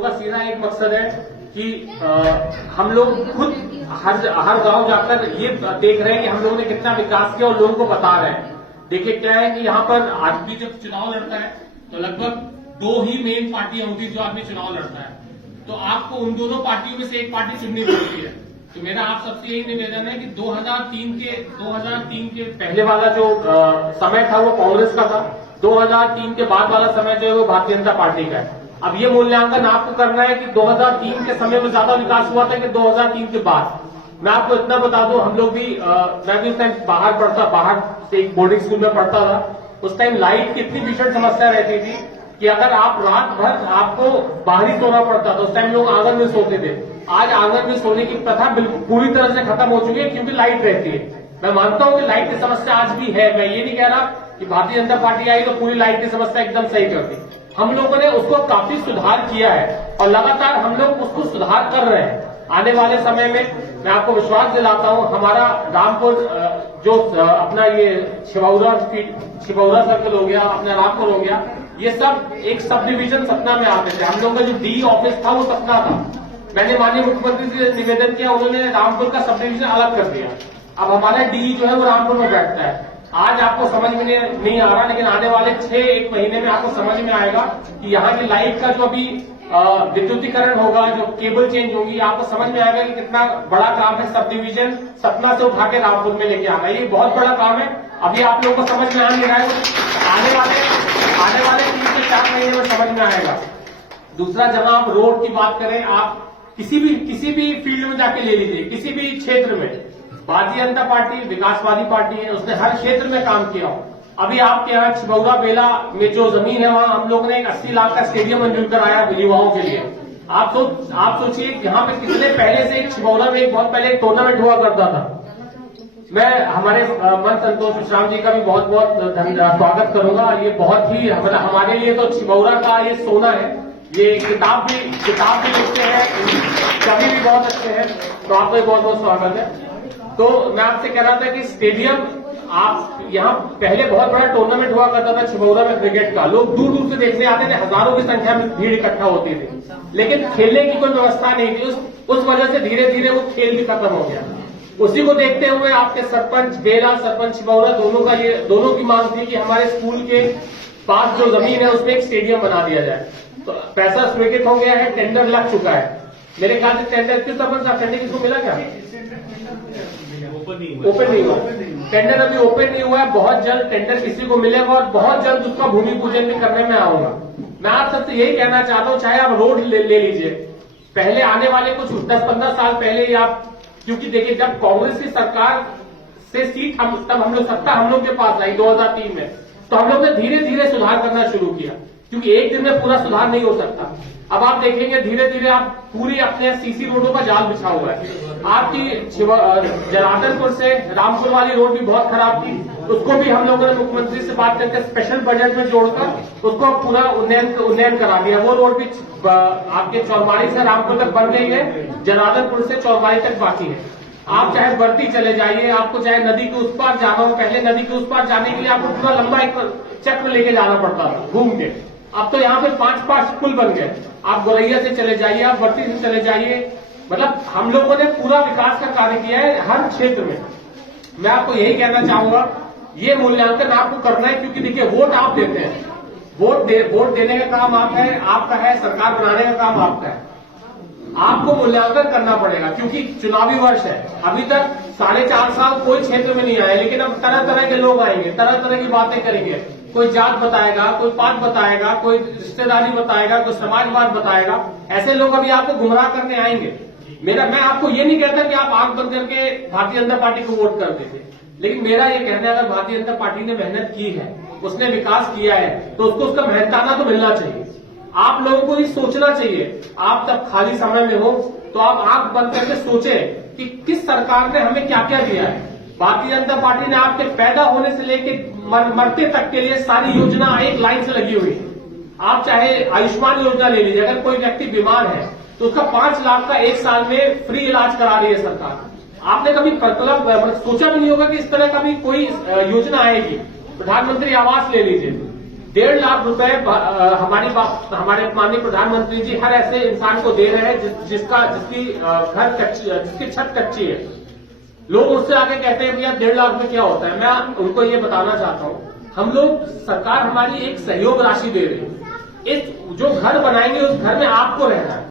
लोगों का सीधा एक मकसद है कि हम लोग खुद हर गांव जाकर ये देख रहे हैं कि हम लोगों ने कितना विकास किया और लोगों को बता रहे हैं। देखिए क्या है कि यहाँ पर आदमी जब चुनाव लड़ता है तो लगभग दो ही मेन पार्टियां होती है जो आदमी चुनाव लड़ता है, तो आपको उन दोनों पार्टियों में से एक पार्टी चुननी पड़ती है। तो मेरा आप सबसे यही निवेदन है कि 2003 के पहले वाला जो समय था वो कांग्रेस का था, 2003 के बाद वाला समय जो है वो भारतीय जनता पार्टी का है। अब ये मूल्यांकन आपको करना है कि 2003 के समय में ज्यादा विकास हुआ था कि 2003 के बाद। मैं आपको इतना बता दूं, हम लोग भी मैं भी उस टाइम बाहर से एक बोर्डिंग स्कूल में पढ़ता था। उस टाइम लाइट की इतनी भीषण समस्या रहती थी कि अगर आप रात भर आपको बाहर ही सोना पड़ता था। उस टाइम लोग आंगन में सोते थे। आज आंगन में सोने की प्रथा बिल्कुल पूरी तरह से खत्म हो चुकी है क्योंकि लाइट रहती है। मैं मानता हूं कि लाइट की समस्या आज भी है, मैं ये नहीं कह रहा कि भारतीय जनता पार्टी आई तो पूरी लाइट की समस्या एकदम सही कर दी। हम लोगों ने उसको काफी सुधार किया है और लगातार हम लोग उसको सुधार कर रहे हैं। आने वाले समय में मैं आपको विश्वास दिलाता हूं, हमारा रामपुर जो अपना ये छिबौरा सर्कल हो गया, अपना रामपुर हो गया, ये सब एक सब डिवीजन सतना में आते थे। हम लोगों का जो डी ऑफिस था वो सतना था। मैंने माननीय मुख्यमंत्री से निवेदन किया, उन्होंने रामपुर का सब डिवीजन अलग कर दिया। अब हमारा डी जो है वो रामपुर में बैठता है। आज आपको समझ में नहीं आ रहा, लेकिन आने वाले 6-1 महीने में आपको समझ में आएगा कि यहाँ की लाइट का जो अभी विद्युतीकरण होगा, जो केबल चेंज होगी, आपको समझ में आएगा कि कितना बड़ा काम है सब डिवीजन सतना से उठा के रामपुर में लेके आना। ये बहुत बड़ा काम है। अभी आप लोगों को समझ में आ नहीं रहा है, आने वाले 3 से 4 महीने में समझ में आएगा। दूसरा, जब आप रोड की बात करें, आप किसी भी फील्ड में जाके ले लीजिए, किसी भी क्षेत्र में, भारतीय जनता पार्टी विकासवादी पार्टी है, उसने हर क्षेत्र में काम किया हो। अभी आपके यहाँ छिबौरा बेला में जो जमीन है वहां हम लोग ने एक 80 लाख का स्टेडियम मंजूर कराया युवाओं के लिए। आप सोचिए यहाँ पे कितने पहले से एक छिबौरा में बहुत पहले एक टूर्नामेंट हुआ करता था। मैं हमारे मन संतोष विश्राम जी का भी बहुत बहुत स्वागत करूंगा। ये बहुत ही हमारे लिए तो छिबौरा का ये सोना है। ये किताब भी लिखते हैं, कवि भी बहुत अच्छे हैं, तो आपका बहुत बहुत स्वागत है। तो मैं आपसे कह रहा था कि स्टेडियम, आप यहाँ पहले बहुत बड़ा टूर्नामेंट हुआ करता था छिबौरा में क्रिकेट का, लोग दूर दूर से देखने आते थे, हजारों की संख्या में भीड़ इकट्ठा होती थी, लेकिन खेलने की कोई व्यवस्था नहीं थी। उस वजह से धीरे धीरे वो खेल भी खत्म हो गया। उसी को देखते हुए आपके सरपंच बेला, सरपंच छिबौरा दोनों की मांग थी कि हमारे स्कूल के पास जो जमीन है उसमें एक स्टेडियम बना दिया जाए। तो पैसा स्वीकृत हो गया है, टेंडर लग चुका है। मेरे ख्याल से टेंडर किस सरपंच साहब, टेंडर किसको मिला क्या? ओपन नहीं हुआ टेंडर, अभी ओपन नहीं हुआ है। बहुत जल्द टेंडर किसी को मिलेगा और बहुत जल्द उसका भूमि पूजन भी करने में आऊंगा। मैं आप सबसे यही कहना चाहता हूं, चाहे आप रोड ले लीजिए, पहले आने वाले कुछ 10-15 साल पहले ही आप, क्योंकि देखिए जब कांग्रेस की सरकार से सीट तब हम लोग सत्ता हम लोग के पास आई 2003 में, तो हम लोग ने धीरे धीरे सुधार करना शुरू किया, क्योंकि एक दिन में पूरा सुधार नहीं हो सकता। अब आप देखेंगे धीरे धीरे आप पूरी अपने सीसी रोडों का जाल बिछा हुआ है। आपकी जनार्दनपुर से रामपुर वाली रोड भी बहुत खराब थी, उसको भी हम लोगों ने मुख्यमंत्री से बात करके स्पेशल बजट में जोड़कर उसको पूरा उन्नयन करा दिया। वो रोड भी आपके चौरमारी से रामपुर तक बन गई है, जनार्दनपुर से चौरमारी तक बाकी है। आप चाहे बर्ती चले जाइए, आपको चाहे नदी के उस पार जाना हो, पहले नदी के उस पार जाने के लिए आपको पूरा लंबा एक चक्र लेके जाना पड़ता था घूम के। अब तो यहाँ पे 5 पुल बन गए। आप गोरैया से चले जाइए, आप बर्ती से चले जाइए, मतलब हम लोगों ने पूरा विकास का कार्य किया है हर क्षेत्र में। मैं आपको यही कहना चाहूंगा, ये मूल्यांकन आपको करना है, क्योंकि देखिए वोट आप देते हैं, वोट देने का काम आपका है, सरकार बनाने का काम आपका है। आपको मूल्यांकन करना पड़ेगा, क्योंकि चुनावी वर्ष है। अभी तक 4.5 साल कोई क्षेत्र में नहीं आया, लेकिन अब तरह तरह के लोग आएंगे, तरह तरह की बातें करेंगे। कोई जात बताएगा, कोई पात बताएगा, कोई रिश्तेदारी बताएगा, कोई समाजवाद बताएगा। ऐसे लोग अभी आपको गुमराह करने आएंगे। मैं आपको ये नहीं कहता कि आप आंख बंद करके भारतीय जनता पार्टी को वोट कर देते, लेकिन मेरा ये कहना है, अगर भारतीय जनता पार्टी ने मेहनत की है, उसने विकास किया है, तो उसको उसका मेहनताना तो मिलना चाहिए। आप लोगों को ये सोचना चाहिए, आप जब खाली समय में हो तो आप आंख बंद करके सोचें कि किस सरकार ने हमें क्या क्या दिया है। भारतीय जनता पार्टी ने आपके पैदा होने से लेकर मरते तक के लिए सारी योजना एक लाइन से लगी हुई है। आप चाहे आयुष्मान योजना ले लीजिए, अगर कोई व्यक्ति बीमार है तो उसका 5 लाख का 1 साल में फ्री इलाज करा रही है सरकार। आपने कभी सोचा भी नहीं होगा कि इस तरह का भी कोई योजना आएगी। प्रधानमंत्री आवास ले लीजिए, 1.5 लाख रुपए हमारे माननीय प्रधानमंत्री जी हर ऐसे इंसान को दे रहे हैं जिसकी छत कच्ची है। लोग उससे आगे कहते हैं भैया 1.5 लाख में क्या होता है। मैं उनको ये बताना चाहता हूँ, हम लोग, सरकार हमारी एक सहयोग राशि दे रही है। इस जो घर बनाएंगे उस घर में आपको रहना है।